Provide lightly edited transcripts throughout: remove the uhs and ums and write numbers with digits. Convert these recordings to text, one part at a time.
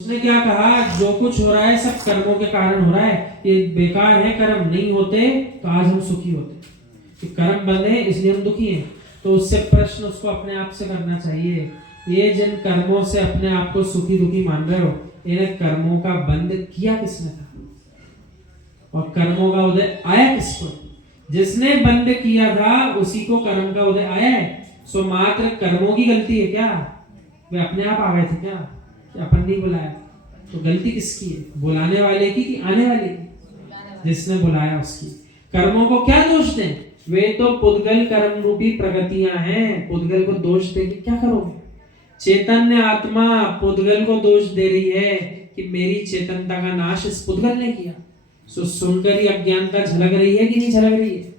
उसने क्या कहा, जो कुछ हो रहा है सब कर्मों के कारण हो रहा है, ये बेकार है, कर्म नहीं होते तो आज हम सुखी होते, कि कर्म बंधे इसलिए हम दुखी हैं। तो उससे प्रश्न उसको अपने आप से करना चाहिए, ये जिन कर्मों से अपने आप को सुखी दुखी मान रहे हो, इन्हें कर्मों का बंध किया किसने था, और कर्मों का उदय आया किसको? जिसने बंद किया था उसी को कर्म का उदय आया है। सो मात्र कर्मों की गलती है क्या? वे अपने आप आ गए थे क्या? कि अपन नहीं बुलाया? तो गलती किसकी है, बुलाने वाले की कि आने वाले की? जिसने बुलाया उसकी। कर्मों को क्या दोष दें? वे तो पुद्गल कर्म रूपी प्रगतियां हैं, पुद्गल को दोष दे के क्या करोगे? चैतन्य आत्मा पुद्गल को दोष दे रही है कि मेरी चेतनता का नाश इस पुद्गल ने किया। सो सुनकर ही अज्ञानता झलक रही है कि नहीं झलक रही है?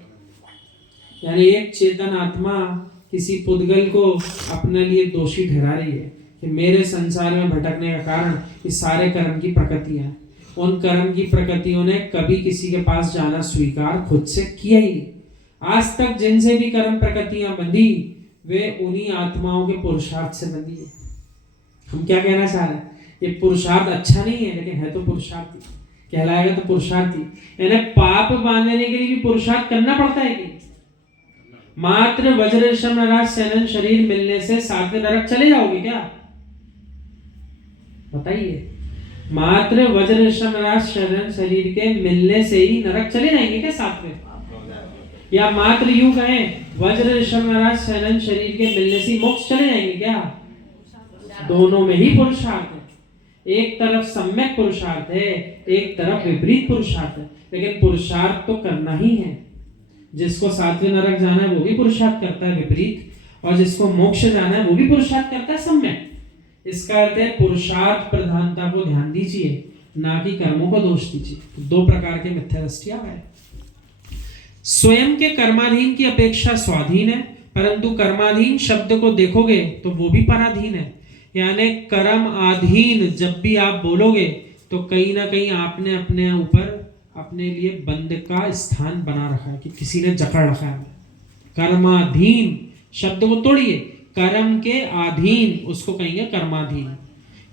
यानी एक चेतन आत्मा किसी पुद्गल को अपने लिए दोषी ठहरा रही है कि मेरे संसार में भटकने का कारण इस सारे कर्म की प्रकृतियां हैं। उन कर्म की प्रकृतियों ने कभी किसी के पास जाना स्वीकार खुद से किया ही नहीं। आज तक जिनसे भी कर्म प्रकृतियां बंधी, वे उन्हीं आत्माओं के पुरुषार्थ से बंधी है। हम क्या कहना चाह रहे हैं? ये पुरुषार्थ अच्छा नहीं है, लेकिन है तो पुरुषार्थ ही, कहलाएगा तो पुरुषार्थ ही। यानी पाप बांधने के लिए भी पुरुषार्थ करना पड़ता है कि मात्र वज्रेशम नराज सैनन शरीर मिलने से सातवें नरक चले जाओगे क्या? बताइए, मात्र वज्रेशम नराज सैनन शरीर के मिलने से ही नरक चले जाएंगे क्या सातवें? या मात्र यूं कहें, वज्रेशम नराज सैनन शरीर के मिलने से मोक्ष चले जाएंगे क्या? दोनों में ही पुरुषार्थ है। एक तरफ सम्यक पुरुषार्थ है, एक तरफ विपरीत पुरुषार्थ है, लेकिन पुरुषार्थ तो करना ही है। जिसको सातवें नरक जाना है वो भी पुरुषार्थ करता है विपरीत, और जिसको मोक्ष जाना है वो भी पुरुषार्थ करता है सम्यक। इसका अर्थ है पुरुषार्थ प्रधानता को ध्यान दीजिए, ना कि कर्मों को दोष दीजिए। दो प्रकार के मिथ्या दृष्टियां हैं। स्वयं के कर्माधीन की अपेक्षा स्वाधीन है, परंतु कर्माधीन शब्द को देखोगे तो वो भी पराधीन है। यानी कर्म आधीन जब भी आप बोलोगे तो कहीं ना कहीं आपने अपने ऊपर अपने लिए बंद का स्थान बना रखा है, कि किसी ने जकड़ रखा है। कर्माधीन शब्द को तोड़िए, कर्म के आधीन उसको कहेंगे कर्माधीन।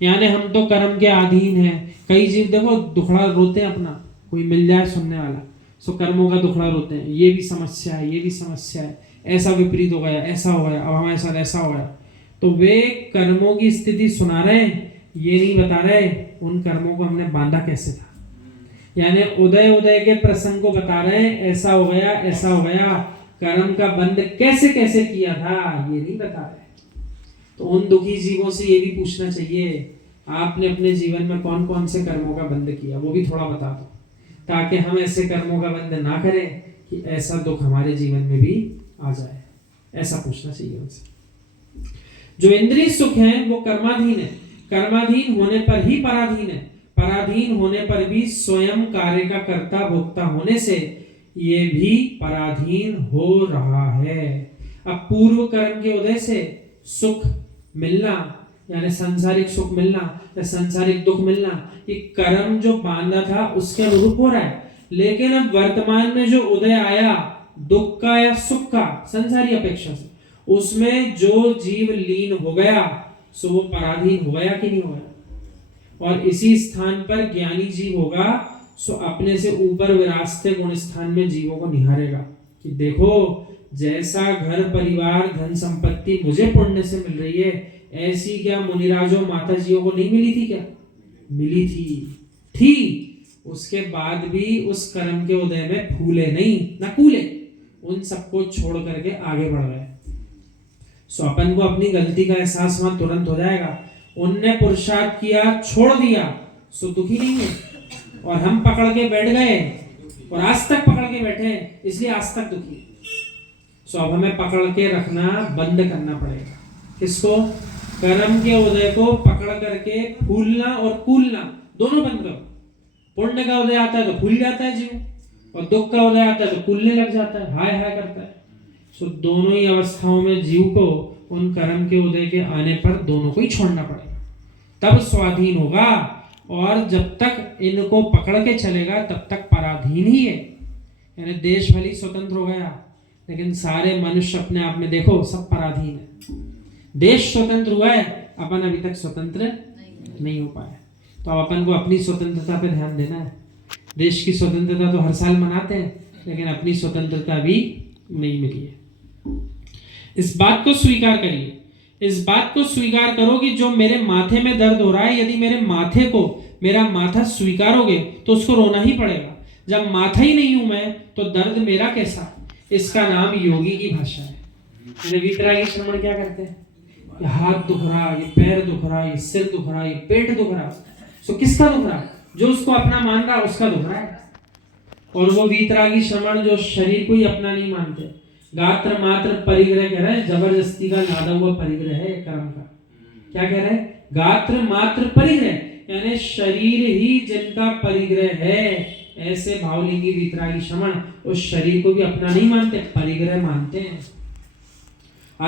यानी हम तो कर्म के अधीन हैं। कई जीव देखो दुखड़ा रोते हैं अपना, कोई मिल जाए सुनने वाला, सो कर्मों का दुखड़ा रोते हैं, ये भी समस्या है, ये भी समस्या है, ऐसा विपरीत हो गया, ऐसा हो गया, अब हमारे साथ ऐसा हो गया। तो वे कर्मों की स्थिति सुना रहे हैं, ये नहीं बता रहे उन कर्मों को हमने बांधा कैसे था। यानी उदय उदय के प्रसंग को बता रहे हैं, ऐसा हो गया, ऐसा हो गया, कर्म का बंध कैसे कैसे किया था ये नहीं बता रहे। तो उन दुखी जीवों से ये भी पूछना चाहिए, आपने अपने जीवन में कौन कौन से कर्मों का बंध किया, वो भी थोड़ा बता दो, ताकि हम ऐसे कर्मों का बंध ना करें कि ऐसा दुख हमारे जीवन में भी आ जाए। ऐसा पूछना चाहिए उनसे। जो इंद्रिय सुख है वो कर्माधीन है, कर्माधीन होने पर ही पराधीन है, पराधीन होने पर भी स्वयं कार्य का कर्ता भोक्ता होने से ये भी पराधीन हो रहा है। अब पूर्व कर्म के उदय से सुख मिलना, यानी सांसारिक सुख मिलना या सांसारिक दुख मिलना, ये कर्म जो बांधा था उसके अनुरूप हो रहा है। लेकिन अब वर्तमान में जो उदय आया दुख का या सुख का संसारी अपेक्षा से, उसमें जो जीव लीन हो गया सो वो पराधीन हो गया कि नहीं हो गया? और इसी स्थान पर ज्ञानी जीव होगा सो अपने से ऊपर विरासते गुण स्थान में जीवों को निहारेगा कि देखो जैसा घर परिवार धन संपत्ति मुझे पुण्य से मिल रही है, ऐसी क्या मुनिराजों माता जियों को नहीं मिली थी? क्या मिली थी। उसके बाद भी उस कर्म के उदय में फूले नहीं ना कूले, उन सबको छोड़ करके आगे बढ़ गए। सो अपन को अपनी गलती का एहसास वहां तुरंत हो जाएगा। उनने पुरुषार्थ किया, छोड़ दिया, सो दुखी नहीं है, और हम पकड़ के बैठ गए और आज तक पकड़ के बैठे इसलिए आज तक दुखी। सो अब हमें पकड़ के रखना बंद करना पड़ेगा। किसको? कर्म के उदय को पकड़ करके फूलना और कूलना दोनों बंद करो। पुण्य का उदय आता है तो फूल जाता है जीव, और दुख का उदय आता है तो कूलने लग जाता है, हाय हाय करता है। सो दोनों ही अवस्थाओं में जीव को उन कर्म के उदय के आने पर दोनों को ही छोड़ना पड़ेगा, तब स्वाधीन होगा। और जब तक इनको पकड़ के चलेगा तब तक पराधीन ही है। यानी देश भले स्वतंत्र हो गया, लेकिन सारे मनुष्य अपने आप में देखो सब पराधीन है। देश स्वतंत्र हुआ है, अपन अभी तक स्वतंत्र नहीं हो पाया। तो अब अपन को अपनी स्वतंत्रता पे ध्यान देना है। देश की स्वतंत्रता तो हर साल मनाते हैं, लेकिन अपनी स्वतंत्रता भी नहीं मिली है। इस बात को स्वीकार करिए, इस बात को स्वीकार करो कि जो मेरे माथे में दर्द हो रहा है, यदि मेरे माथे को, मेरा माथा स्वीकारोगे तो उसको रोना ही पड़ेगा। जब माथा ही नहीं हूं मैं तो दर्द मेरा कैसा? इसका नाम योगी की भाषा है। वीतरागी श्रमण क्या करते हैं? ये हाथ दुख रहा, ये पैर दुख रहा, ये सिर दुख रहा, ये पेट दुख रहा, तो किसका दुख रहा? जो उसको अपना मान रहा उसका दुख रहा है। और वो वीतरागी श्रमण जो शरीर को ही अपना नहीं मानते, गात्र मात्र परिग्रह कह रहे हैं, जबरदस्ती का लादा हुआ परिग्रह है कर्म का। क्या कह रहे हैं? गात्र मात्र परिग्रह, यानी शरीर ही जिनका परिग्रह है, ऐसे भावलिंगी वीतरागी श्रमण उस शरीर को भी अपना नहीं मानते, परिग्रह मानते हैं।